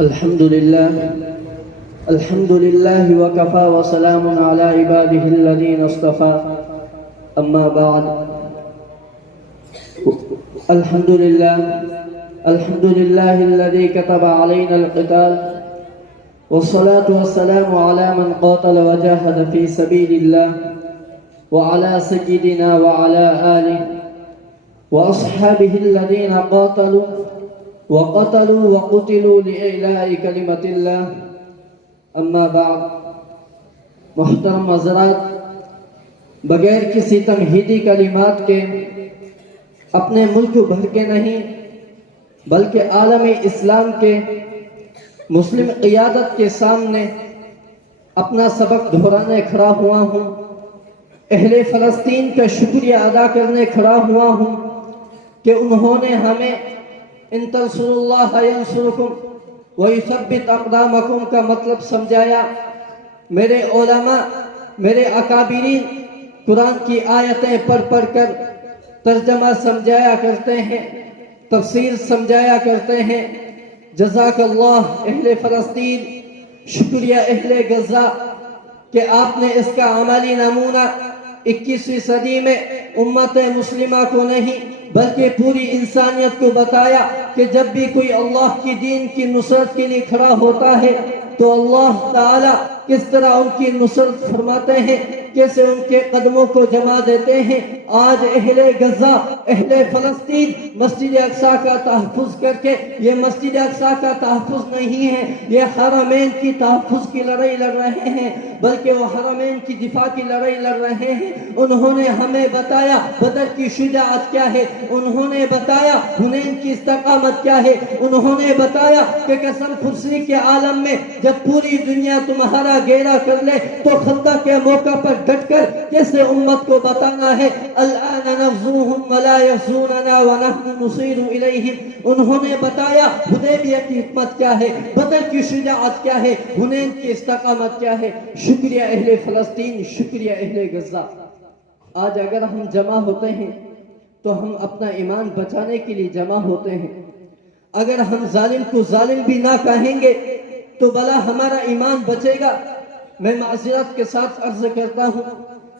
الحمد لله وكفى وسلام على عباده الذين اصطفى أما بعد. الحمد لله الذي كتب علينا القتال، والصلاة والسلام على من قاتل وجاهد في سبيل الله، وعلى سيدنا وعلى آله وأصحابه الذين قاتلوا وقتلوا لإعلاء كلمة الله. اما بعد. محترم حضرات، بغیر کسی تمہیدی کلمات کے اپنے ملک بھر کے نہیں بلکہ عالم اسلام کے مسلم قیادت کے سامنے اپنا سبق دہرانے کھڑا ہوا ہوں. اہل فلسطین کا شکریہ ادا کرنے کھڑا ہوا ہوں کہ انہوں نے ہمیں ان تنصروا اللہ ینصرکم وَيُثَبِّتْ أَقْدَامَكُمْ کا مطلب سمجھایا. میرے علماء، میرے اکابرین قرآن کی آیتیں پڑھ کر ترجمہ سمجھایا کرتے ہیں، تفسیر سمجھایا کرتے ہیں. جزاک اللہ اہل فلسطین، شکریہ اہل غزہ کہ آپ نے اس کا عملی نمونہ 21ویں صدی میں امت مسلمہ کو نہیں بلکہ پوری انسانیت کو بتایا کہ جب بھی کوئی اللہ کی دین کی نصرت کے لیے کھڑا ہوتا ہے تو اللہ تعالیٰ کس طرح ان کی نصرت فرماتے ہیں، کیسے ان کے قدموں کو جما دیتے ہیں. آج اہل غزہ، اہل فلسطین مسجد اقصیٰ کا تحفظ کر کے، یہ مسجد اقصیٰ کا تحفظ نہیں ہے، یہ حرمین کی تحفظ کی لڑائی لڑ رہے ہیں، بلکہ وہ حرمین کی دفاع کی لڑائی لڑ رہے ہیں. انہوں نے ہمیں بتایا بدر کی شجاعت کیا ہے، انہوں نے بتایا حنین کی استقامت کیا ہے، انہوں نے بتایا کہ قسم خرسی کے عالم میں جب پوری دنیا تمہارا گھیرا کر لے تو خندق کے موقع پر ڈٹ کر کیسے امت کو بتانا ہے الآن نغزوہم ولا یغزوننا ونحن نصیر الیہم. انہوں نے بتایا حدیبیہ کی حکمت کیا ہے، بدر کی شجاعت کیا ہے، حنین کی استقامت کیا ہے. شکریہ اہل فلسطین، شکریہ اہل غزہ. آج اگر ہم جمع ہوتے ہیں تو ہم اپنا ایمان بچانے کے لیے جمع ہوتے ہیں. اگر ہم ظالم کو ظالم بھی نہ کہیں گے تو بھلا ہمارا ایمان بچے گا. میں معذرت کے ساتھ عرض کرتا ہوں،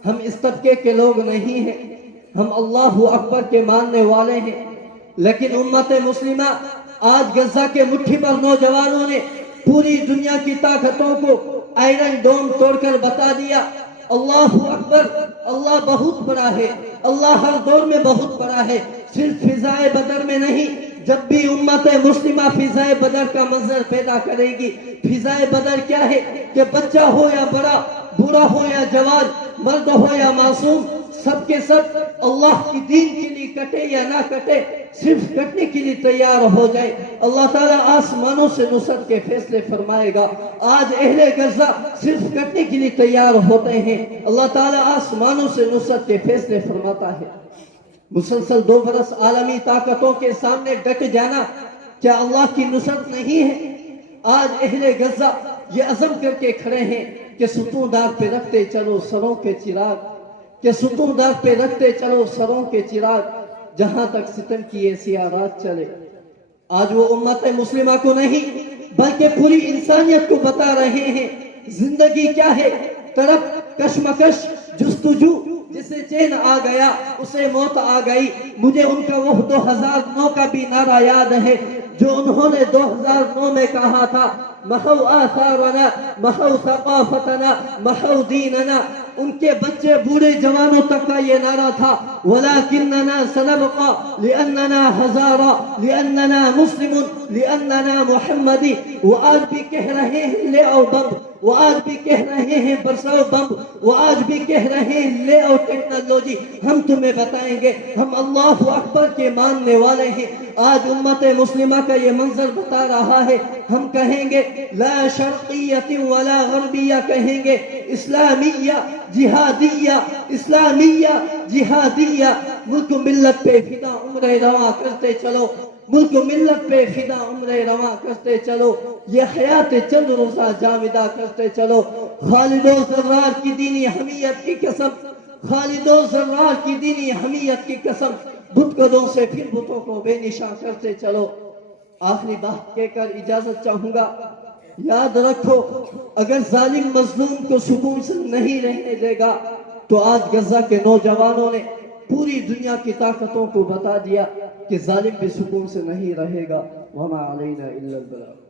ہم اس طبقے کے لوگ نہیں ہیں، ہم اللہ اکبر کے ماننے والے ہیں. لیکن امت مسلمہ آج غزہ کے مٹھی پر نوجوانوں نے پوری دنیا کی طاقتوں کو آئرن ڈوم توڑ کر بتا دیا اللہ اکبر، اللہ بہت بڑا ہے، اللہ ہر دور میں بہت بڑا ہے. صرف فضائے بدر میں نہیں، جب بھی امت مسلمہ فضائے بدر کا منظر پیدا کرے گی. فضائے بدر کیا ہے کہ بچہ ہو یا بڑا، بوڑھا ہو یا جوان، مرد ہو یا معصوم، سب کے سب اللہ کی دین کے لیے کٹے یا نہ کٹے، صرف کٹنے کے لیے تیار ہو جائے. اللہ تعالیٰ آسمانوں سے نصرت کے فیصلے فرمائے گا. آج اہل غزہ صرف کٹنے کے لیے تیار ہوتے ہیں، اللہ تعالیٰ آسمانوں سے نصرت کے فیصلے فرماتا ہے. مسلسل 2 برس عالمی طاقتوں کے سامنے ڈٹ جانا کیا اللہ کی نصرت نہیں ہے؟ آج اہل غزہ یہ عزم کر کے کھڑے ہیں کہ ستون دار پہ رکھتے چلو سروں کے چراغ، کہ ستون دار پہ رکھتے چلو سروں کے چراغ، جہاں تک ستم کی یہ سیاہ رات چلے. آج وہ امت مسلمہ کو نہیں بلکہ پوری انسانیت کو بتا رہے ہیں زندگی کیا ہے. طرف کشمکش، جستجو، جسے چین آ گیا اسے موت آ گئی. مجھے ان کا وہ 2009 کا بھی نعرہ یاد ہے جو انہوں نے 2009 میں کہا تھا، محو آثارنا، محو ثقافتنا، محو دیننا. ان کے بچے بوڑھے جوانوں تک کا یہ نعرہ تھا، وَلَكِنَّنَا سَنَبْقَى لِأَنَّنَا حَزَارَى لِأَنَّنَا مُسْلِمٌ لِأَنَّنَا مُحَمَّدِ. وہ آج بھی کہہ رہے ہیں لے آؤ بم، وہ آج بھی کہہ رہے ہیں برساؤ بم، وہ آج بھی کہہ رہے ہیں لے آؤ ٹیکنالوجی. ہم تمہیں بتائیں گے ہم اللہ اکبر کے ماننے والے ہیں. آج امت مسلمہ کا یہ منظر بتا رہا ہے. ہم کہیں گے لا شرقیت ولا غربیہ، کہیں گے اسلامیہ جہادیہ، اسلامیہ جہادیہ. ملک ملت پہ فدا عمر رواں کرتے چلو، ملک ملت پہ فدا عمر رواں کرتے چلو، یہ حیات چند روزہ جامدہ کرتے چلو. خالد و زرار کی دینی حمیت کی قسم، خالد و زرار کی دینی حمیت کی قسم، بت قدوں سے پھر بتوں کو بے نشان کرتے چلو. آخری بات کہہ کر اجازت چاہوں گا، یاد رکھو اگر ظالم مظلوم کو سکون سے نہیں رہنے دے گا تو آج غزہ کے نوجوانوں نے پوری دنیا کی طاقتوں کو بتا دیا کہ ظالم بھی سکون سے نہیں رہے گا۔ وما علینا الا البلاغ۔